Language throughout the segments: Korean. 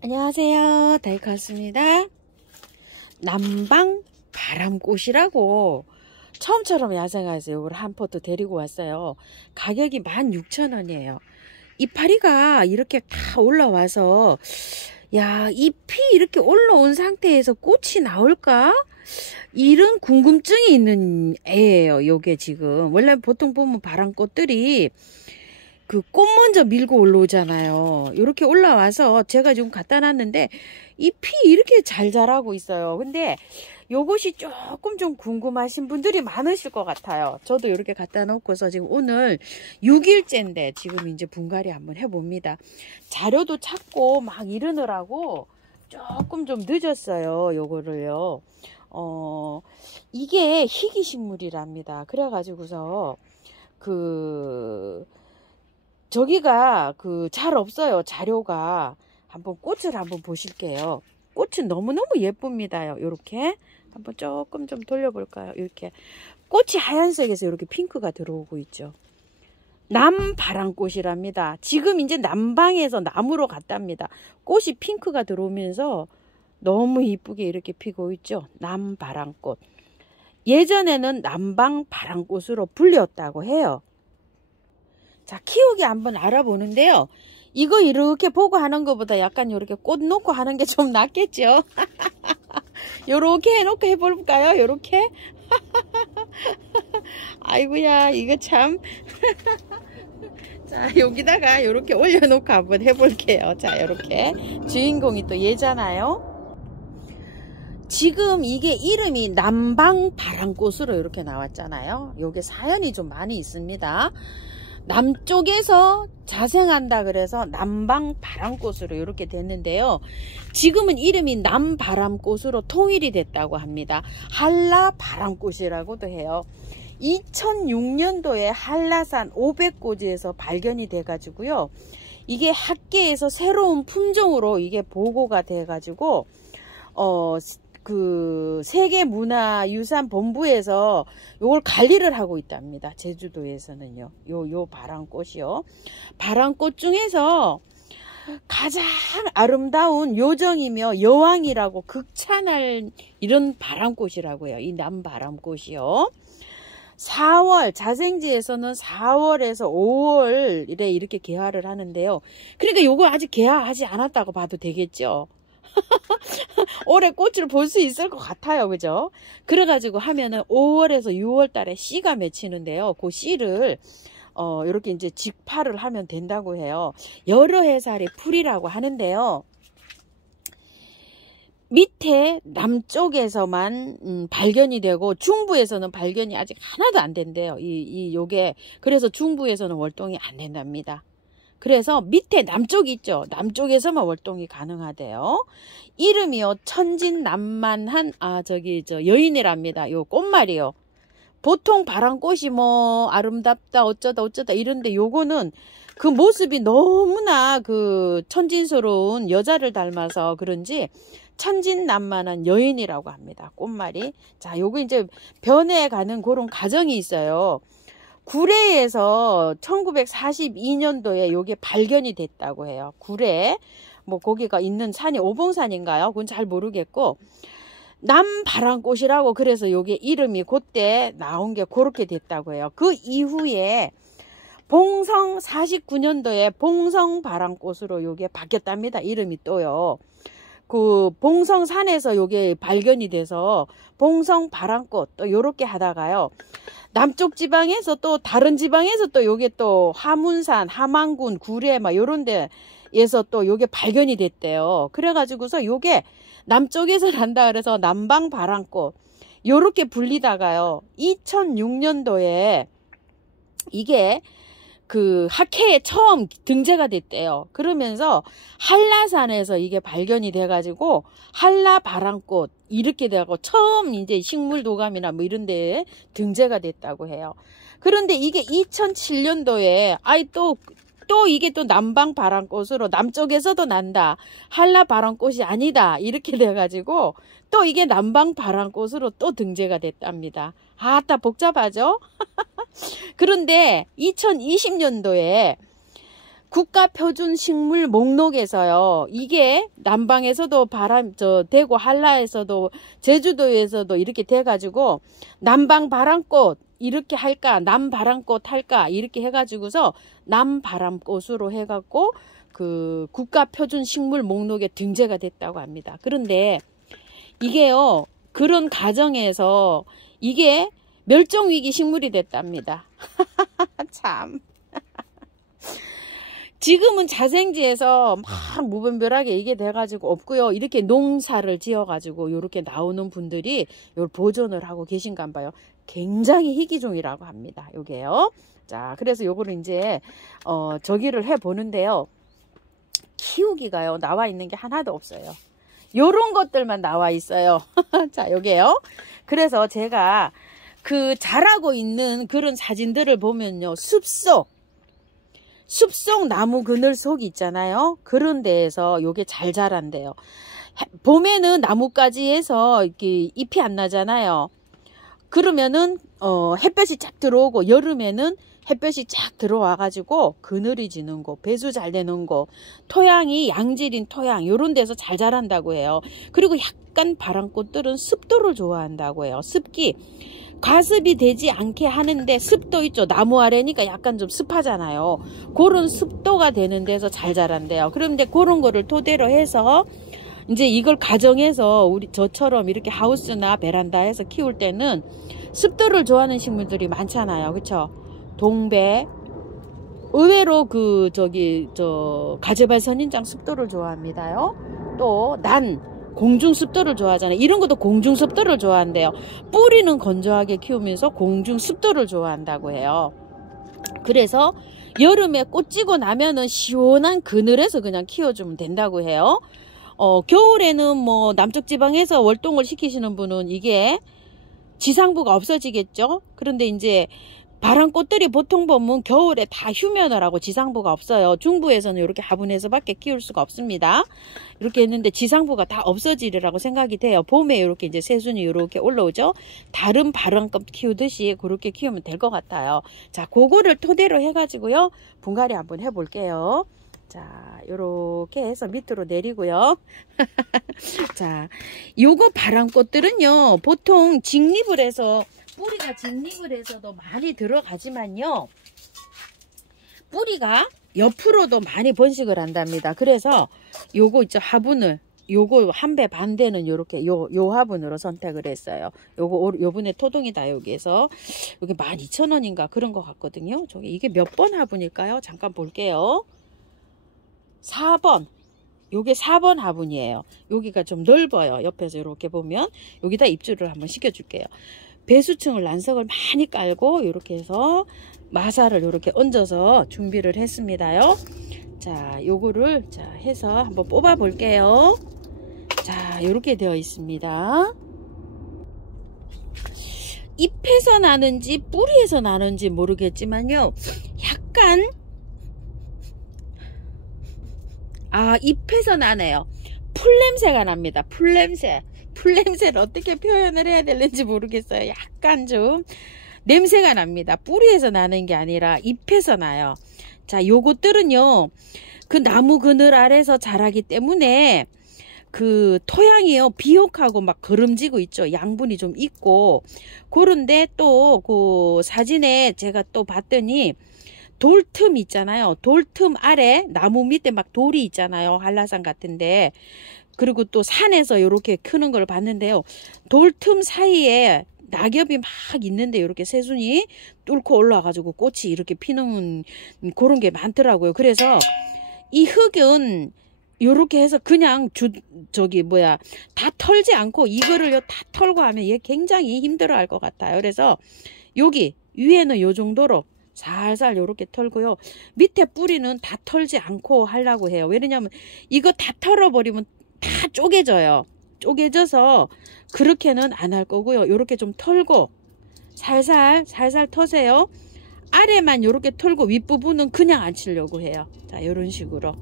안녕하세요. 다이카스입니다. 남방 바람꽃이라고 처음처럼 야생화에서 이걸 한 포트 데리고 왔어요. 가격이 16,000원이에요. 이파리가 이렇게 다 올라와서 야, 잎이 이렇게 올라온 상태에서 꽃이 나올까? 이런 궁금증이 있는 애예요. 요게 지금 원래 보통 보면 바람꽃들이 그 꽃 먼저 밀고 올라오잖아요. 이렇게 올라와서 제가 지금 갖다 놨는데 잎이 이렇게 잘 자라고 있어요. 근데 요것이 조금 좀 궁금하신 분들이 많으실 것 같아요. 저도 이렇게 갖다 놓고서 지금 오늘 6일째인데 지금 이제 분갈이 한번 해봅니다. 자료도 찾고 막 이러느라고 조금 좀 늦었어요. 요거를요. 이게 희귀식물이랍니다. 그래가지고서 저기가 잘 없어요. 자료가. 한번 꽃을 한번 보실게요. 꽃은 너무너무 예쁩니다. 요렇게 한번 조금 좀 돌려볼까요? 이렇게 꽃이 하얀색에서 이렇게 핑크가 들어오고 있죠. 남바람꽃이랍니다. 지금 이제 남방에서 나무로 갔답니다. 꽃이 핑크가 들어오면서 너무 이쁘게 이렇게 피고 있죠. 남바람꽃. 예전에는 남방바람꽃으로 불렸다고 해요. 자, 키우기 한번 알아보는데요. 이거 이렇게 보고 하는 것보다 약간 이렇게 꽃 놓고 하는 게 좀 낫겠죠. 요렇게 해놓고 해볼까요? 요렇게. 아이고야, 이거 참. 자, 여기다가 요렇게 올려놓고 한번 해볼게요. 자, 요렇게. 주인공이 또 얘잖아요. 지금 이게 이름이 남방바람꽃으로 이렇게 나왔잖아요. 요게 사연이 좀 많이 있습니다. 남쪽에서 자생한다 그래서 남방바람꽃으로 이렇게 됐는데요. 지금은 이름이 남바람꽃으로 통일이 됐다고 합니다. 한라바람꽃이라고도 해요. 2006년도에 한라산 500고지에서 발견이 돼 가지고요. 이게 학계에서 새로운 품종으로 이게 보고가 돼 가지고 세계문화유산본부에서 요걸 관리를 하고 있답니다. 제주도에서는요. 요 바람꽃이요. 바람꽃 중에서 가장 아름다운 요정이며 여왕이라고 극찬할 이런 바람꽃이라고요. 이 남바람꽃이요. 4월, 자생지에서는 4월에서 5월에 이렇게 개화를 하는데요. 그러니까 요거 아직 개화하지 않았다고 봐도 되겠죠. 올해 꽃을 볼 수 있을 것 같아요. 그죠? 그래가지고 하면은 5월에서 6월 달에 씨가 맺히는데요. 그 씨를 이렇게 이제 직파를 하면 된다고 해요. 여러 해살의 풀이라고 하는데요. 밑에 남쪽에서만 발견이 되고 중부에서는 발견이 아직 하나도 안 된대요. 요게 그래서 중부에서는 월동이 안 된답니다. 그래서 밑에 남쪽이 있죠. 남쪽에서만 월동이 가능하대요. 이름이요. 천진난만한 여인이랍니다. 요 꽃말이요. 보통 바람꽃이 뭐 아름답다 어쩌다 이런데 요거는 그 모습이 너무나 천진스러운 여자를 닮아서 그런지 천진난만한 여인이라고 합니다. 꽃말이. 자, 요거 이제 변해가는 그런 과정이 있어요. 구례에서 1942년도에 요게 발견이 됐다고 해요. 구례 뭐 거기가 있는 산이 오봉산인가요? 그건 잘 모르겠고 남바람꽃이라고 그래서 요게 이름이 그때 나온 게 그렇게 됐다고 해요. 그 이후에 봉성 49년도에 봉성바람꽃으로 요게 바뀌었답니다. 이름이 또요. 그 봉성산에서 요게 발견이 돼서 봉성바람꽃 또 요렇게 하다가요. 남쪽 지방에서 또 다른 지방에서 또 요게 또 화문산, 함안군, 구례 막 요런 데에서 또 요게 발견이 됐대요. 그래가지고서 요게 남쪽에서 난다 그래서 남방바람꽃 요렇게 불리다가요. 2006년도에 이게 학회에 처음 등재가 됐대요. 그러면서 한라산에서 이게 발견이 돼가지고 한라바람꽃 이렇게 돼가지고 처음 이제 식물도감이나 뭐 이런 데에 등재가 됐다고 해요. 그런데 이게 2007년도에 또 이게 또 남방바람꽃으로 남쪽에서도 난다. 한라바람꽃이 아니다. 이렇게 돼가지고 또 이게 남방바람꽃으로 또 등재가 됐답니다. 아따 복잡하죠? 그런데 2020년도에 국가표준식물 목록에서요. 이게 남방에서도 대구 한라에서도 제주도에서도 이렇게 돼가지고 남방바람꽃 이렇게 할까, 남바람꽃 할까 이렇게 해가지고서 남바람꽃으로 해갖고 그 국가표준식물 목록에 등재가 됐다고 합니다. 그런데 이게요, 그런 과정에서 이게 멸종위기 식물이 됐답니다. 참. 지금은 자생지에서 막 무분별하게 이게 돼가지고 없고요. 이렇게 농사를 지어가지고 이렇게 나오는 분들이 이걸 보존을 하고 계신가 봐요. 굉장히 희귀종이라고 합니다. 요게요. 자, 그래서 요거를 이제 저기를 해 보는데요. 키우기가요, 나와 있는 게 하나도 없어요. 요런 것들만 나와 있어요. 자, 요게요. 그래서 제가 그 자라고 있는 그런 사진들을 보면요, 숲속 나무 그늘 속 있잖아요. 그런 데에서 요게 잘 자란대요. 봄에는 나뭇가지에서 이렇게 잎이 안 나잖아요. 그러면은 햇볕이 쫙 들어오고, 여름에는 햇볕이 쫙 들어와 가지고 그늘이 지는 곳, 배수 잘 되는 곳, 토양이 양질인 토양, 요런 데서 잘 자란다고 해요. 그리고 약간 바람꽃들은 습도를 좋아한다고 해요. 습기. 과습이 되지 않게 하는데 습도 있죠. 나무 아래니까 약간 좀 습하잖아요. 그런 습도가 되는 데서 잘 자란대요. 그런데 그런 거를 토대로 해서 이제 이걸 가정해서 저처럼 이렇게 하우스나 베란다에서 키울 때는 습도를 좋아하는 식물들이 많잖아요. 그쵸? 동배, 의외로 가재발 선인장 습도를 좋아합니다요. 또 공중 습도를 좋아하잖아요. 이런 것도 공중 습도를 좋아한대요. 뿌리는 건조하게 키우면서 공중 습도를 좋아한다고 해요. 그래서 여름에 꽃 지고 나면은 시원한 그늘에서 그냥 키워주면 된다고 해요. 겨울에는 뭐 남쪽 지방에서 월동을 시키시는 분은 이게 지상부가 없어지겠죠. 그런데 이제 바람꽃들이 보통 보면 겨울에 다 휴면을 하고 지상부가 없어요. 중부에서는 이렇게 화분에서밖에 키울 수가 없습니다. 이렇게 했는데 지상부가 다 없어지리라고 생각이 돼요. 봄에 이렇게 이제 새순이 이렇게 올라오죠. 다른 바람꽃 키우듯이 그렇게 키우면 될 것 같아요. 자, 그거를 토대로 해가지고요, 분갈이 한번 해볼게요. 자, 요렇게 해서 밑으로 내리고요. 자, 요거 바람꽃들은요, 보통 직립을 해서, 뿌리가 직립을 해서도 많이 들어가지만요, 뿌리가 옆으로도 많이 번식을 한답니다. 그래서 요거 있죠, 화분을, 요거 한 배 반 되는 요렇게 요 화분으로 선택을 했어요. 요번에 토동이다. 여기에서 여기 12,000원인가 그런 것 같거든요. 저기 이게 몇 번 화분일까요? 잠깐 볼게요. 4번. 요게 4번 화분이에요. 여기가 좀 넓어요. 옆에서 이렇게 보면 여기다 입주를 한번 시켜줄게요. 배수층을 난석을 많이 깔고 이렇게 해서 마사를 이렇게 얹어서 준비를 했습니다요. 자, 요거를 해서 한번 뽑아 볼게요. 자, 이렇게 되어 있습니다. 잎에서 나는지 뿌리에서 나는지 모르겠지만요, 약간 잎에서 나네요. 풀냄새가 납니다. 풀냄새를 어떻게 표현을 해야 되는지 모르겠어요. 약간 좀 냄새가 납니다. 뿌리에서 나는 게 아니라 잎에서 나요. 자, 요것들은요, 그 나무 그늘 아래서 자라기 때문에 그 토양이요, 비옥하고 막 거름지고 있죠. 양분이 좀 있고. 그런데 또 그 사진에 제가 또 봤더니 돌틈 있잖아요. 돌틈 아래 나무 밑에 막 돌이 있잖아요. 한라산 같은데. 그리고 또 산에서 이렇게 크는 걸 봤는데요. 돌틈 사이에 낙엽이 막 있는데 이렇게 새순이 뚫고 올라와가지고 꽃이 이렇게 피는 그런 게 많더라고요. 그래서 이 흙은 요렇게 해서 그냥 다 털지 않고 이거를요 다 털고 하면 얘 굉장히 힘들어 할 것 같아요. 그래서 여기 위에는 요 정도로 살살 요렇게 털고요. 밑에 뿌리는 다 털지 않고 하려고 해요. 왜냐면 이거 다 털어버리면 다 쪼개져요. 쪼개져서 그렇게는 안 할 거고요. 요렇게 좀 털고 살살 터세요. 아래만 요렇게 털고 윗부분은 그냥 안 치려고 해요. 자, 요런 식으로.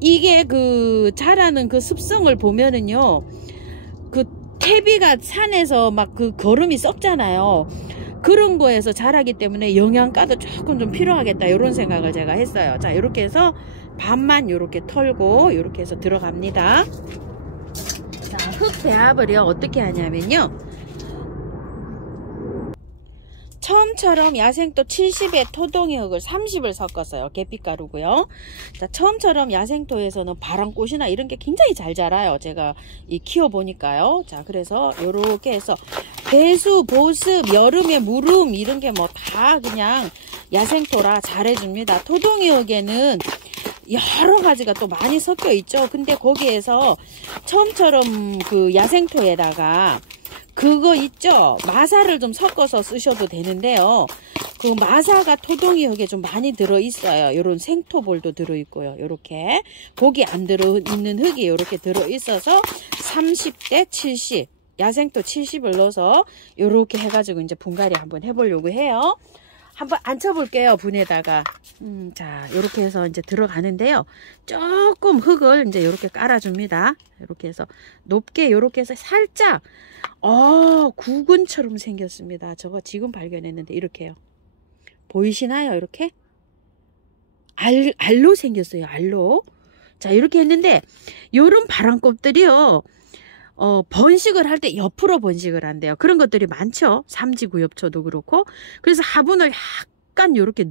이게 그 자라는 그 습성을 보면은요, 그 퇴비가 산에서 막 그 거름이 썩잖아요. 그런 거에서 자라기 때문에 영양가도 조금 좀 필요하겠다 이런 생각을 제가 했어요. 자, 이렇게 해서 반만 이렇게 털고 이렇게 해서 들어갑니다. 자, 흙 배합을요 어떻게 하냐면요, 처음처럼 야생토 70에 토동이 흙을 30을 섞었어요. 계피가루고요. 자, 처음처럼 야생토에서는 바람꽃이나 이런 게 굉장히 잘 자라요. 제가 키워보니까요. 자, 그래서 요렇게 해서 배수, 보습, 여름에 무름 이런 게 뭐 다 그냥 야생토라 잘해줍니다. 토동이 흙에는 여러 가지가 또 많이 섞여 있죠. 근데 거기에서 처음처럼 그 야생토에다가 그거 있죠, 마사를 좀 섞어서 쓰셔도 되는데요, 그 마사가 토동이 흙에 좀 많이 들어있어요. 요런 생토볼도 들어있고요. 요렇게 거기 안 들어있는 흙이 요렇게 들어있어서 30대 70 야생토 70을 넣어서 요렇게 해가지고 이제 분갈이 한번 해보려고 해요. 한번 앉혀볼게요, 분에다가. 자, 요렇게 해서 이제 들어가는데요, 조금 흙을 이제 요렇게 깔아줍니다. 요렇게 해서 높게 요렇게 해서 살짝 구근처럼 생겼습니다. 저거 지금 발견했는데 이렇게요. 보이시나요? 이렇게 알로 생겼어요. 알로. 자, 이렇게 했는데 요런 바람꽃들이요, 번식을 할 때 옆으로 번식을 한대요. 그런 것들이 많죠. 삼지구엽초도 그렇고. 그래서 화분을 약간 요렇게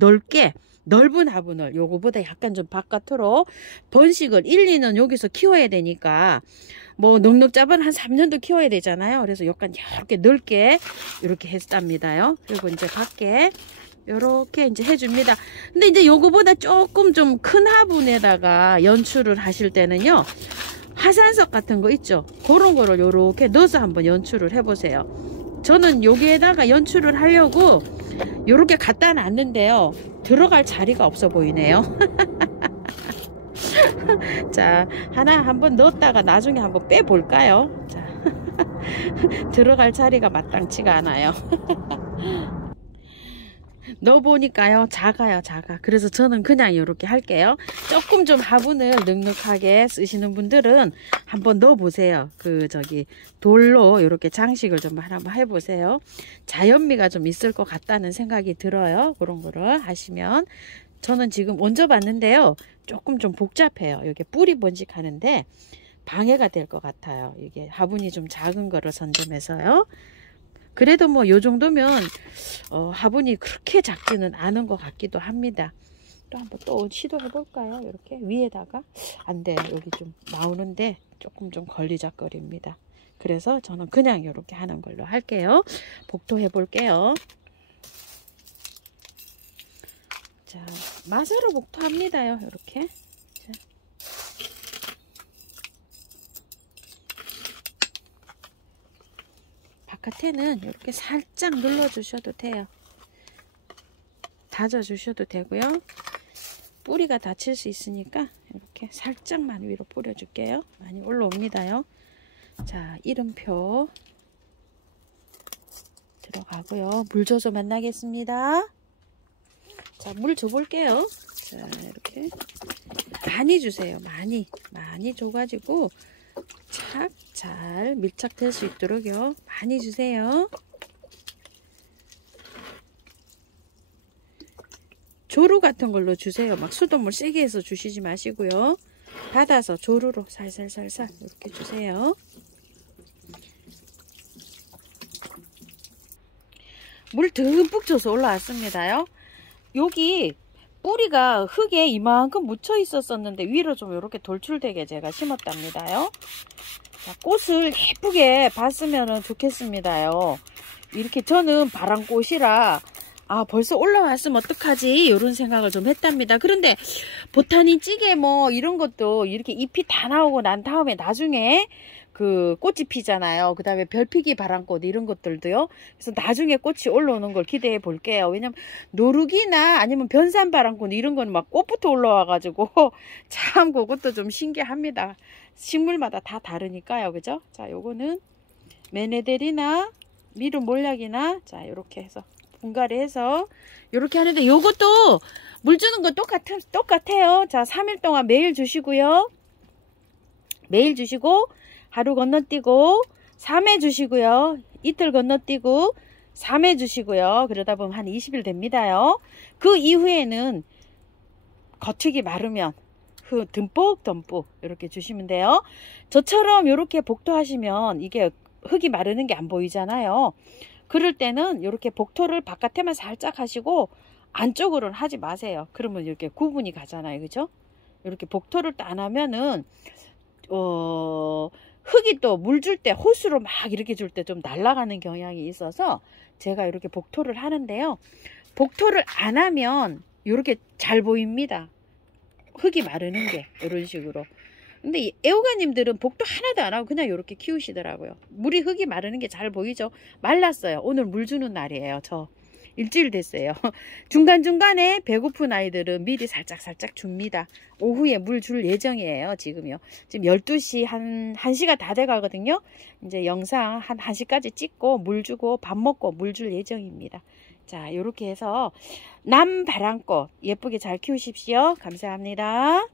넓은 화분을 요거보다 약간 좀 바깥으로 번식을 1, 2년 여기서 키워야 되니까 뭐 넉넉 잡은 한 3년도 키워야 되잖아요. 그래서 약간 이렇게 넓게 이렇게 했답니다요. 그리고 이제 밖에 요렇게 이제 해줍니다. 근데 이제 요거보다 조금 좀 큰 화분에다가 연출을 하실 때는요, 화산석 같은 거 있죠, 그런 거를 요렇게 넣어서 한번 연출을 해보세요. 저는 여기에다가 연출을 하려고 요렇게 갖다 놨는데요, 들어갈 자리가 없어 보이네요. 자, 하나 한번 넣었다가 나중에 한번 빼볼까요? 자, 들어갈 자리가 마땅치가 않아요. 넣어보니까요, 작아요. 그래서 저는 그냥 이렇게 할게요. 조금 좀 화분을 넉넉하게 쓰시는 분들은 한번 넣어보세요. 돌로 이렇게 장식을 좀 한번 해보세요. 자연미가 좀 있을 것 같다는 생각이 들어요. 그런 거를 하시면. 저는 지금 얹어봤는데요, 조금 좀 복잡해요. 이게 뿌리 번식하는데 방해가 될 것 같아요. 이게 화분이 좀 작은 거를 선점해서요. 그래도 뭐 요 정도면 화분이 그렇게 작지는 않은 것 같기도 합니다. 또 한번 또 시도해 볼까요? 이렇게 위에다가. 안 돼요. 여기 좀 나오는데 조금 좀 걸리적거립니다. 그래서 저는 그냥 이렇게 하는 걸로 할게요. 복도해 볼게요. 자, 마사로 복도합니다요. 이렇게. 자. 바깥에는 이렇게 살짝 눌러주셔도 돼요. 다져주셔도 되고요. 뿌리가 다칠 수 있으니까 이렇게 살짝만 위로 뿌려줄게요. 많이 올라옵니다요. 자, 이름표 들어가고요. 물 줘서 만나겠습니다. 자, 물 줘볼게요. 자, 이렇게 많이 주세요. 많이 줘가지고 착 잘 밀착될 수 있도록요, 많이 주세요. 조루 같은 걸로 주세요. 막 수돗물 세게 해서 주시지 마시고요. 받아서 조루로 살살살살 이렇게 주세요. 물 듬뿍 줘서 올라왔습니다요. 여기 뿌리가 흙에 이만큼 묻혀 있었었는데 위로 좀 이렇게 돌출되게 제가 심었답니다요. 자, 꽃을 예쁘게 봤으면 좋겠습니다요. 이렇게 저는 바람꽃이라 벌써 올라왔으면 어떡하지 이런 생각을 좀 했답니다. 그런데 보타니 찌개 뭐 이런 것도 이렇게 잎이 다 나오고 난 다음에 나중에 그 꽃이 피잖아요. 그 다음에 별피기 바람꽃 이런 것들도요. 그래서 나중에 꽃이 올라오는 걸 기대해 볼게요. 왜냐면 노루기나 아니면 변산 바람꽃 이런 거는 막 꽃부터 올라와 가지고 참 그것도 좀 신기합니다. 식물마다 다 다르니까요. 그죠? 자, 요거는 메네델이나 미루 몰약이나 자, 요렇게 해서 분갈이 해서 요렇게 하는데, 요것도 물 주는 거 똑같아요. 자, 3일 동안 매일 주시고요. 매일 주시고 하루 건너뛰고 3회 주시고요. 이틀 건너뛰고 삶해 주시고요. 그러다 보면 한 20일 됩니다요. 그 이후에는 겉흙이 마르면 듬뿍 이렇게 주시면 돼요. 저처럼 이렇게 복토하시면 이게 흙이 마르는 게 안 보이잖아요. 그럴 때는 이렇게 복토를 바깥에만 살짝 하시고 안쪽으로는 하지 마세요. 그러면 이렇게 구분이 가잖아요. 그죠? 이렇게 복토를 안 하면은 흙이 또 물 줄 때 호수로 막 이렇게 줄 때 좀 날아가는 경향이 있어서 제가 이렇게 복토를 하는데요. 복토를 안 하면 이렇게 잘 보입니다. 흙이 마르는 게 이런 식으로. 근데 이 애호가님들은 복도 하나도 안 하고 그냥 이렇게 키우시더라고요. 물이 흙이 마르는 게 잘 보이죠? 말랐어요. 오늘 물 주는 날이에요. 저 일주일 됐어요. 중간중간에 배고픈 아이들은 미리 살짝 줍니다. 오후에 물 줄 예정이에요. 지금요. 지금 12시 한 1시가 다 돼 가거든요. 이제 영상 한 1시까지 찍고 물 주고 밥 먹고 물 줄 예정입니다. 자, 요렇게 해서 남바람꽃 예쁘게 잘 키우십시오. 감사합니다.